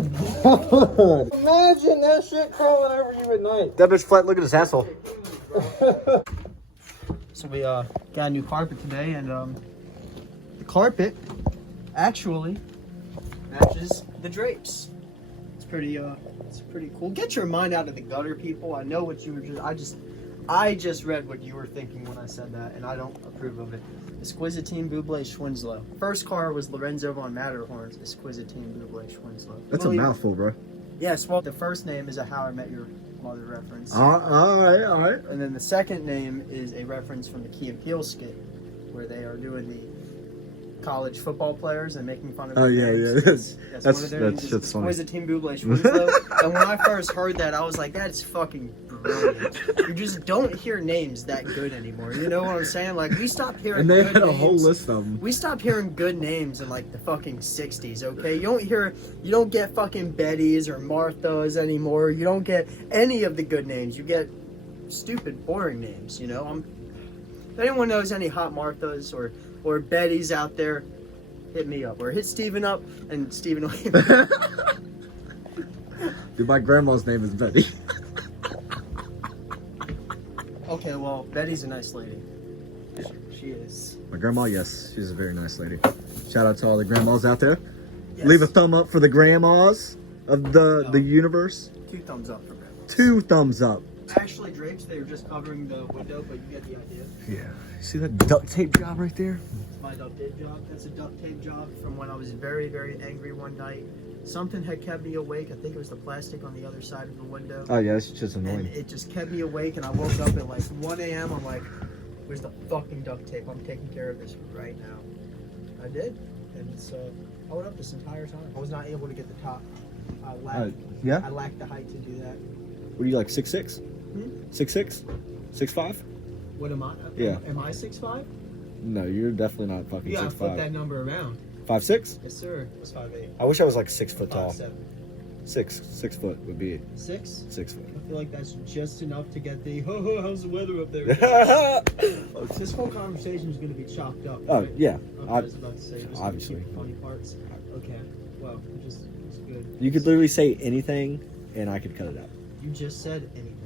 my god. Imagine that shit crawling over you at night. That bitch flat. Look at his asshole. So we got a new carpet today, and the carpet actually matches the drapes. It's pretty cool. Get your mind out of the gutter, people. I know what you were I just read what you were thinking when I said that, and I don't approve of it. Esquisitine Buble Schwinslow. First car was Lorenzo von Matterhorn's Esquisitine Buble Schwinslow. That's a mouthful, bro. Yes, well, the first name is a How I Met Your Mother reference. All right. And then the second name is a reference from the Key and Peele skit, where they are doing the college football players and making fun of their names. Yes, one of their names is Esquisitine Buble Schwinslow. And when I first heard that, I was like, that's fucking brilliant. You just don't hear names that good anymore. You know what I'm saying? Like, we stopped hearing And they good had a names. whole list of them. We stopped hearing good names in like the fucking 60s, okay? You don't get fucking Bettys or Marthas anymore. You don't get any of the good names. You get stupid, boring names, you know? If anyone knows any hot Marthas or Bettys out there, hit me up. Or hit Steven up, and Steven will Dude, my grandma's name is Betty. Okay, well, Betty's a nice lady. She is. My grandma, yes, she's a very nice lady. Shout out to all the grandmas out there. Yes. Leave a thumb up for the grandmas of the universe. 2 thumbs up for Grandma. 2 thumbs up. Actually, drapes, they were just covering the window, but you get the idea. Yeah. See that duct tape job right there? My duct tape job. That's a duct tape job from when I was very, very angry one night. Something had kept me awake. I think it was the plastic on the other side of the window. Oh yeah, it's just And annoying. it just kept me awake, and I woke up at like 1 a.m. I'm like, where's the fucking duct tape? I'm taking care of this right now. I did. And so I went up this entire time. I was not able to get the top. I lacked the height to do that. What are you like, 6'6"? 6'6"? 6'5"? What am I? Yeah. Am I 6'5"? No, you're definitely not fucking You gotta flip 6'5". that number around. 5'6"? Yes, sir. It was 5'8". I wish I was like 6 foot tall. 5'7". 6 foot would be 6? 6 foot. I feel like that's just enough to get the how's the weather up there? This whole conversation is going to be chopped up. Oh right? yeah, I was about to say, just gonna obviously. keep the funny parts. Okay, well, it's good. You could literally say anything, and I could cut it out. You just said anything.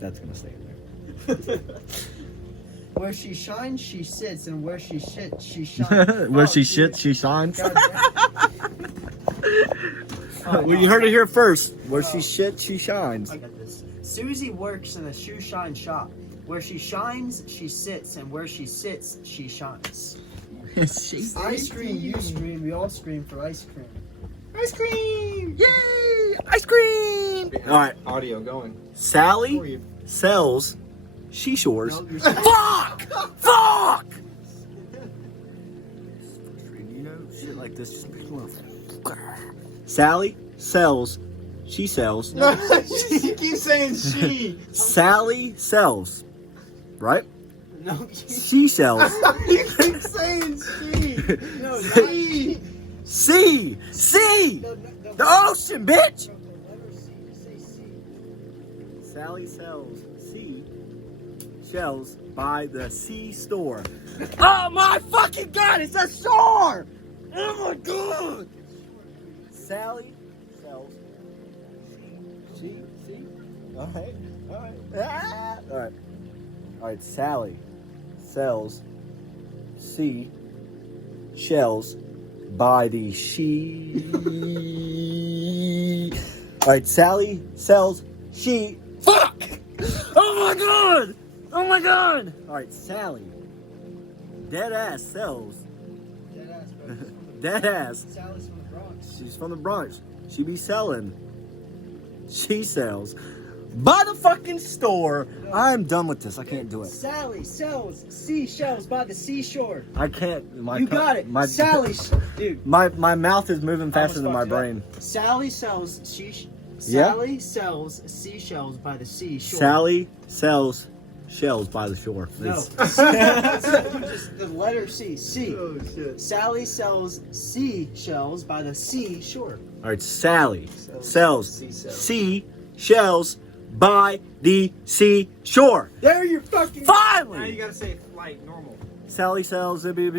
That's gonna stay in there. Where she shines, she sits, and where she shits, she shines. Where she dude. shits, she shines. God damn. Well, you heard it here first. Where she shits, she shines. I got this. Susie works in a shoe shine shop. Where she shines, she sits, and where she sits, she shines. I scream, you scream, we all scream for ice cream. Ice cream! Yay! Ice cream! All right, Audio going. Sally sells she-shores. No, you're Fuck! Fuck! You know, shit like this just makes me laugh. Sally sells. She sells. No, you keep saying she. Sally sells. Right? No, She sells. You keep saying she. no, not She. Sea! Sea! no, The ocean, bitch! the letter C, just say C. Sally sells sea shells by the sea store. Oh my fucking god, it's a store! Oh my god! Sally sells she. Alright. Ah! Alright, Sally sells sea shells by the she. Alright, Sally sells she. Fuck! Oh my god! Oh my god! Alright, Sally. Dead ass sells. Dead ass, bro. Dead ass. Sally's from the Bronx. She's from the Bronx. She be selling. She sells. By the fucking store. I'm done with this. I can't do it. Sally sells seashells by the seashore. I can't. You got it. Sally, dude. My mouth is moving faster than my fucked it up. brain. Sally sells Yeah? Sally sells seashells by the seashore. Sally sells shells by the shore. No. It's- Just the letter C. C. Oh shit. Sally sells seashells by the seashore. All right, Sally sells Seashells. seashells by the seashore. There you fucking. Now Finally, you gotta say it like normal. Sally sells. Shells by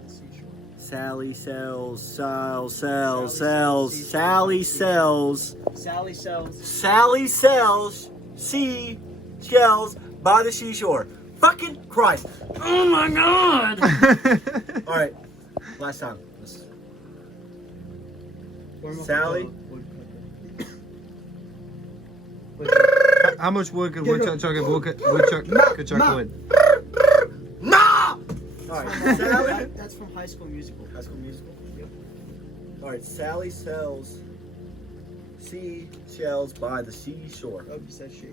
the seashore. Sally sells. Sally sells seashells by the seashore. Fucking Christ. Oh my God. All right. Last time. Sally. How much wood could woodchuck chuck wood? No! All right. Sally. That's from High School Musical. High School Musical? Yep. All right. Sally sells seashells by the seashore. Oh, you said she.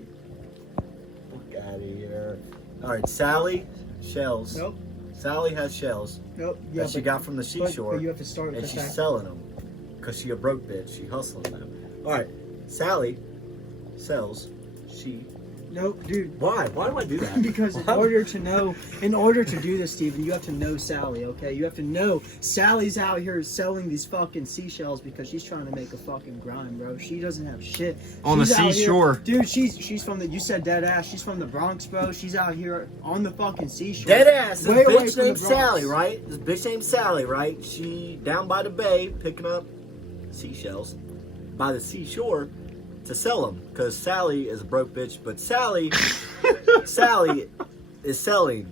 Fuck out of here. All right. Sally shells. Nope. Sally has shells Nope. Yeah, that she got from the seashore. But you have to start with and the she's fact. selling them because she a broke bitch. She hustling them. All right, Sally sells. She. Nope, dude. Why? Why do I do that? Because in order to do this, Steven, you have to know Sally, okay? You have to know Sally's out here selling these fucking seashells because she's trying to make a fucking grind, bro. She doesn't have shit. On the She's out here- seashore. Dude, she's from the, you said dead ass, she's from the Bronx, bro. She's out here on the fucking seashore. Dead ass. This Way away bitch from the named Bronx. Sally, right? This bitch named Sally, right? She down by the bay picking up seashells by the seashore to sell them because Sally is a broke bitch, but Sally is selling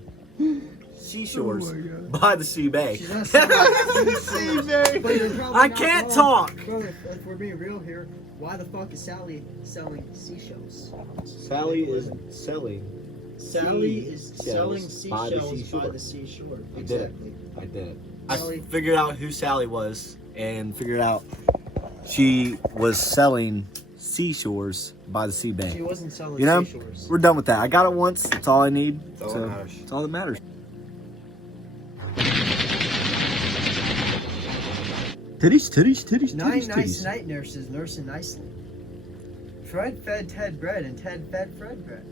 seashores by the sea bay. She's not selling But you're probably I not can't wrong. talk. Bro, if we're being real here, why the fuck is Sally selling seashells? Sally is selling. Sally is selling by the seashells seashore. by the seashore. I did it. Exactly. I did it. Sally- I figured out who Sally was and figured out she was selling seashores by the sea She bay. wasn't selling You know, seashores. we're done with that. I got it once. That's all I need. all that matters. That's all that matters. Titties. Nine nice night nurses nursing nicely. Fred fed Ted bread and Ted fed Fred bread.